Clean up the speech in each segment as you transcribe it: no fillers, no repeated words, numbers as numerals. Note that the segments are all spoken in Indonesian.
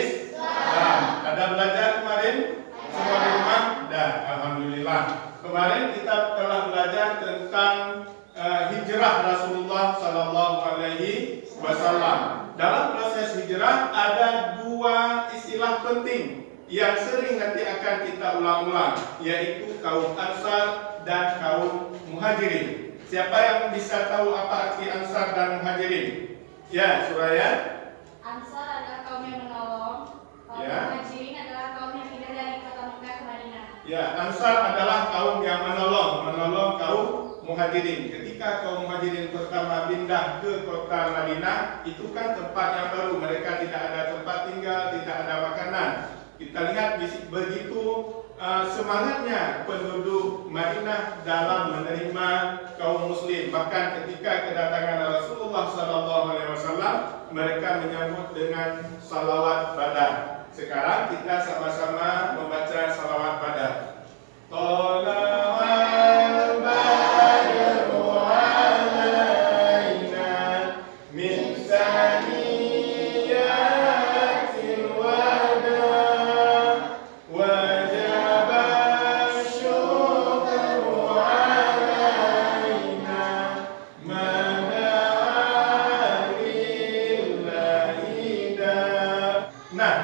Islam. Ada belajar kemarin? Semua di rumah? Dan alhamdulillah. Kemarin kita telah belajar tentang hijrah Rasulullah Sallallahu Alaihi Wasallam. Dalam proses hijrah ada dua istilah penting yang sering nanti akan kita ulang-ulang, yaitu kaum Ansar dan kaum Muhajirin. Siapa yang bisa tahu apa arti Ansar dan Muhajirin? Ya, Suraya. Ansar adalah kaum yang menolong. Kaum Muhajirin adalah kaum yang pindah dari kota Mekah ke Madinah. Ya, Ansar adalah kaum yang menolong kaum Muhajirin. Ketika kaum Muhajirin pertama pindah ke kota Madinah, itu kan tempat yang baru. Mereka tidak ada tempat tinggal, tidak ada makanan. Kita lihat begitu semangatnya penduduk Madinah dalam menerima kaum Muslim. Bahkan ketika kedatangan Rasulullah SAW, mereka menyambut dengan salawat badar. Sekarang kita sama-sama membaca salawat badar.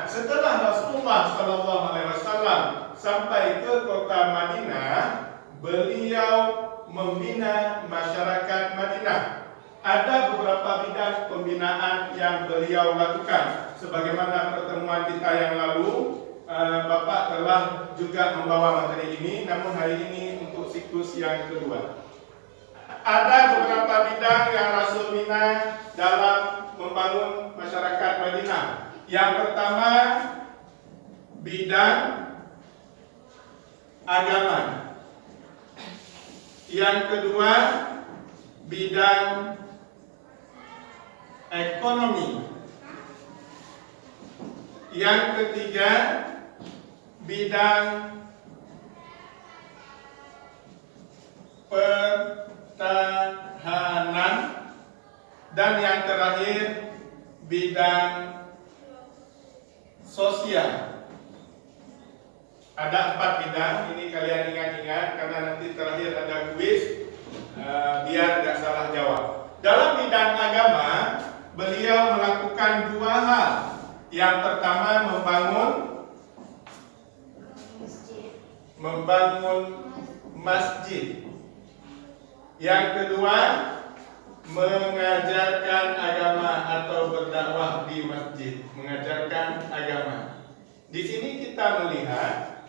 Setelah Rasulullah SAW sampai ke kota Madinah, beliau membina masyarakat Madinah. Ada beberapa bidang pembinaan yang beliau lakukan. Sebagaimana pertemuan kita yang lalu, Bapak telah juga membawa materi ini, namun hari ini untuk siklus yang kedua. Ada beberapa bidang yang Rasul bina dalam membangun masyarakat Madinah. Yang pertama, bidang agama. Yang kedua, bidang ekonomi. Yang ketiga, bidang pertahanan. Dan yang terakhir, bidang sosial. Ada 4 bidang, ini kalian ingat-ingat karena nanti terakhir ada kuis, biar tidak salah jawab. Dalam bidang agama, beliau melakukan 2 hal. Yang pertama, membangun masjid. Yang kedua, mengajarkan agama atau berdakwah di masjid, mengajarkan agama. Di sini kita melihat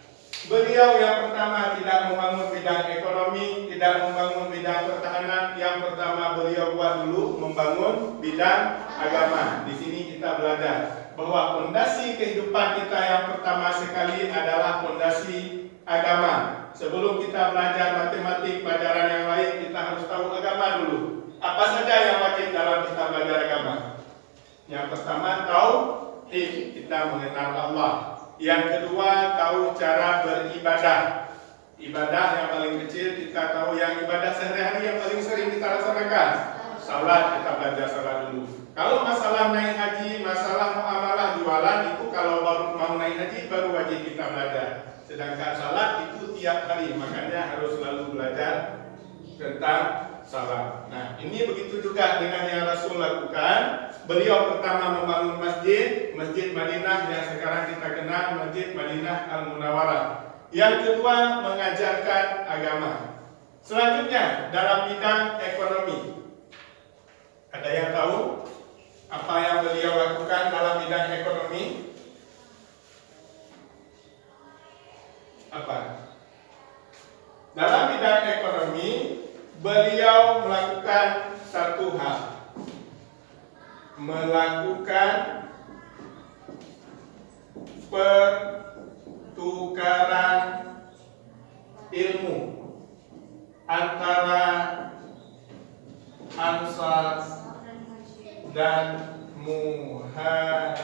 beliau yang pertama tidak membangun bidang ekonomi, tidak membangun bidang pertahanan. Yang pertama beliau buat dulu membangun bidang agama. Di sini kita belajar bahwa fondasi kehidupan kita yang pertama sekali adalah fondasi agama. Sebelum kita belajar matematik, pelajaran yang lain, kita harus tahu agama dulu. Apa saja yang wajib dalam kita belajar agama? Yang pertama, tauhid, kita mengenal Allah. Yang kedua, tahu cara beribadah. Ibadah yang paling kecil kita tahu, yang ibadah sehari-hari yang paling sering kita laksanakan. Salat, kita belajar salat dulu. Kalau masalah naik haji, masalah muamalah jualan, itu kalau baru mau naik haji baru wajib kita belajar. Sedangkan salat itu tiap hari, makanya harus selalu belajar tentang salat. Nah, ini begitu juga dengan yang Rasul lakukan. Beliau pertama membangun masjid, Masjid Madinah yang sekarang kita kenal Masjid Madinah Al-Munawwarah. Yang kedua, mengajarkan agama. Selanjutnya, dalam bidang ekonomi. Ada yang tahu apa yang beliau lakukan dalam bidang ekonomi? Apa? Dalam bidang ekonomi, beliau melakukan satu hal, melakukan pertukaran ilmu antara Ansar dan Muhajirin.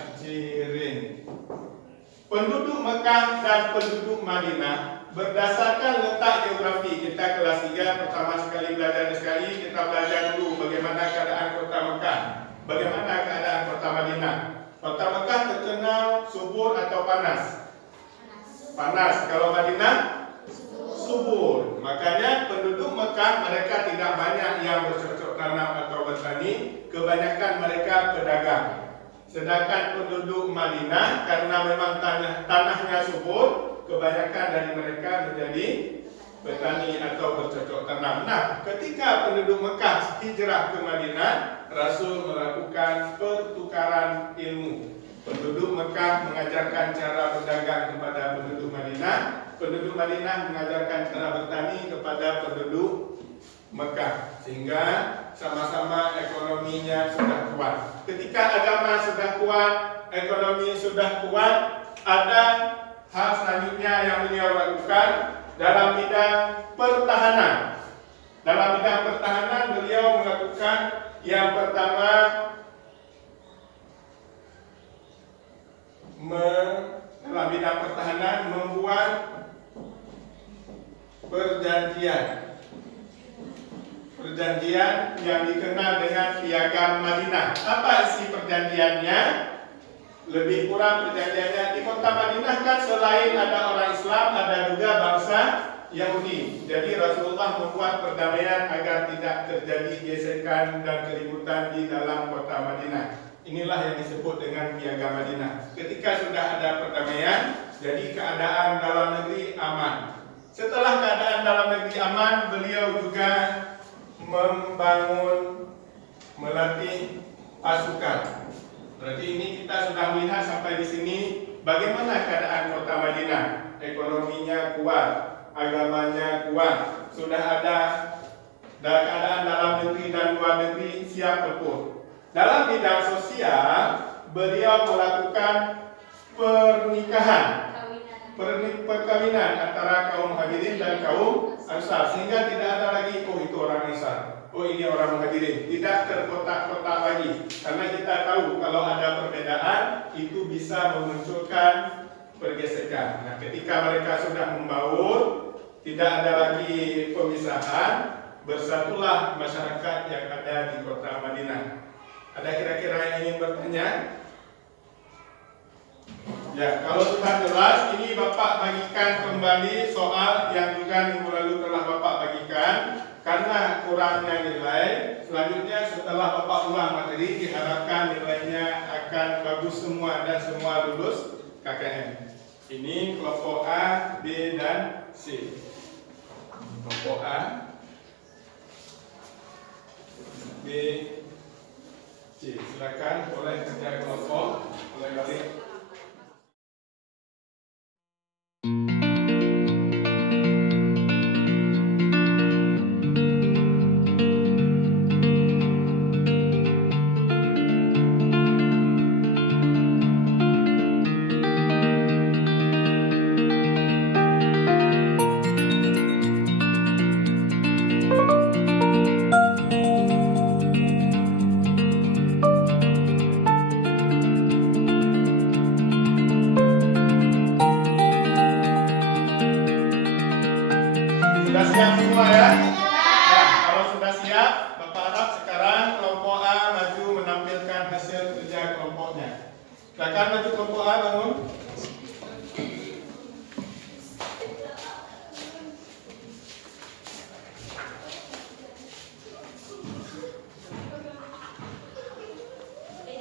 Penduduk Mekah dan penduduk Madinah berdasarkan letak geografi. Kita kelas 3 pertama sekali belajar sekali, kita belajar dulu bagaimana keadaan kota Mekah, bagaimana keadaan kota Madinah. Kota Mekah terkenal atau panas? Panas. Kalau Madinah? Subur. Makanya penduduk Mekah mereka tidak banyak yang bercocok tanam atau bertani, kebanyakan mereka pedagang. Sedangkan penduduk Madinah karena memang tanahnya subur, kebanyakan dari mereka menjadi petani atau bercocok tanam. Nah, ketika penduduk Mekah hijrah ke Madinah, Rasul melakukan pertukaran ilmu. Penduduk Mekah mengajarkan cara berdagang kepada penduduk Madinah, penduduk Madinah mengajarkan cara bertani kepada penduduk Mekah, sehingga sama-sama ekonominya sudah kuat. Ketika agama sudah kuat, ekonomi sudah kuat, ada hal selanjutnya yang beliau lakukan dalam bidang pertahanan. Dalam bidang pertahanan beliau melakukan yang pertama, dalam bidang pertahanan membuat perjanjian yang dikenal dengan Piagam Madinah. Apa isi perjanjiannya? Lebih kurang perjanjiannya di kota Madinah kan selain ada orang Islam, ada juga bangsa Yahudi. Jadi Rasulullah membuat perdamaian agar tidak terjadi gesekan dan keributan di dalam kota Madinah. Inilah yang disebut dengan Piagam Madinah. Ketika sudah ada perdamaian, jadi keadaan dalam negeri aman. Setelah keadaan dalam negeri aman, beliau juga melatih pasukan. Berarti ini kita sudah melihat sampai di sini bagaimana keadaan kota Madinah. Ekonominya kuat, agamanya kuat, sudah ada keadaan dalam negeri dan luar negeri siap tempur. Dalam bidang sosial, beliau melakukan perkawinan antara kaum Muhajirin dan kaum Ansar, sehingga tidak ada lagi itu orang Ansar, ini orang Muhajirin, tidak terkotak-kotak lagi, karena kita tahu kalau ada perbedaan itu bisa memunculkan pergesekan. Nah, ketika mereka sudah membaur, tidak ada lagi pemisahan, bersatulah masyarakat yang ada di kota Madinah. Ada kira-kira yang ingin bertanya? Ya, kalau sudah jelas, ini Bapak bagikan kembali soal yang juga minggu lalu telah Bapak bagikan. Karena kurangnya nilai, selanjutnya setelah Bapak ulang materi, diharapkan nilainya akan bagus semua dan semua lulus KKM. Ini kelompok A, B, dan C. Kelompok A, B, C. Silakan, boleh kerja kelompok, boleh balik. Sudah siap semua ya? Nah, kalau sudah siap, Bapak harap sekarang kelompok A maju menampilkan hasil kerja kelompoknya. Silakan maju kelompok A, bangun.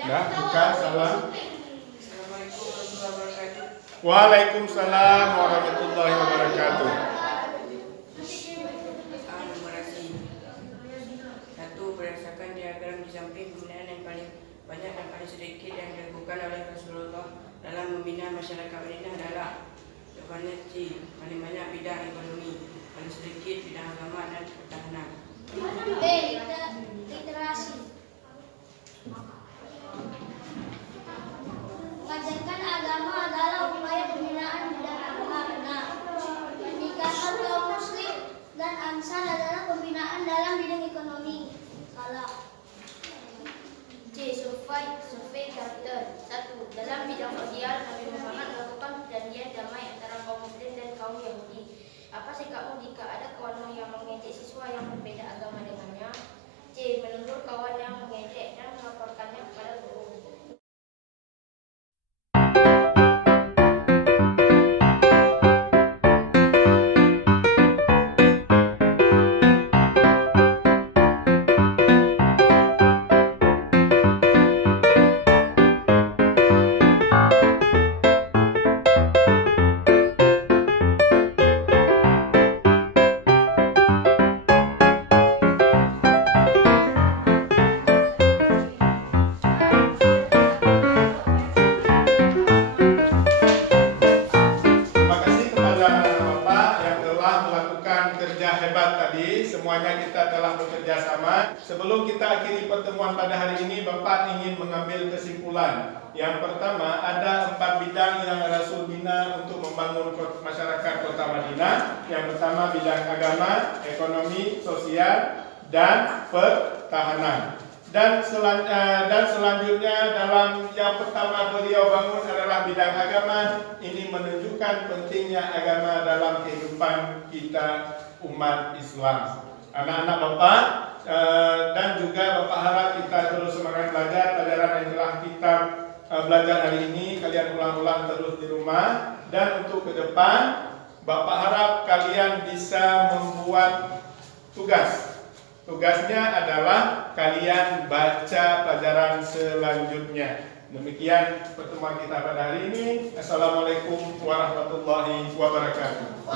Ya, bukan, salam. Waalaikumsalam warahmatullahi wabarakatuh. Masyarakat Madinah adalah jawabannya C, paling banyak bidang ekonomi, paling sedikit bidang agama dan pertahanan. B. Literasi. Mengajarkan agama adalah upaya pembinaan bidang agama. Pernikahan kaum muslim dan ansar adalah pembinaan dalam bidang ekonomi. Salah. C. Survei karakter. 1. Dalam bidang sosial, Nabi Muhammad melakukan perjanjian damai antara kaum muslim dan kaum Yahudi. Apa sikapmu jika ada kawan yang mengejek siswa yang berbeda agama dengannya? C. Menegur kawan yang mengejek dan melaporkannya kepada guru. telah bekerja sama. Sebelum kita akhiri pertemuan pada hari ini, Bapak ingin mengambil kesimpulan. Yang pertama, ada 4 bidang yang Rasul bina untuk membangun masyarakat Kota Madinah. Yang pertama bidang agama, ekonomi, sosial, dan pertahanan. Dan selanjutnya dalam yang pertama beliau bangun adalah bidang agama. Ini menunjukkan pentingnya agama dalam kehidupan kita umat Islam. Anak-anak Bapak dan juga Bapak harap kita terus semangat belajar pelajaran yang telah kita belajar hari ini. Kalian ulang-ulang terus di rumah. Dan untuk ke depan Bapak harap kalian bisa membuat tugas. Tugasnya adalah kalian baca pelajaran selanjutnya. Demikian pertemuan kita pada hari ini. Assalamualaikum warahmatullahi wabarakatuh.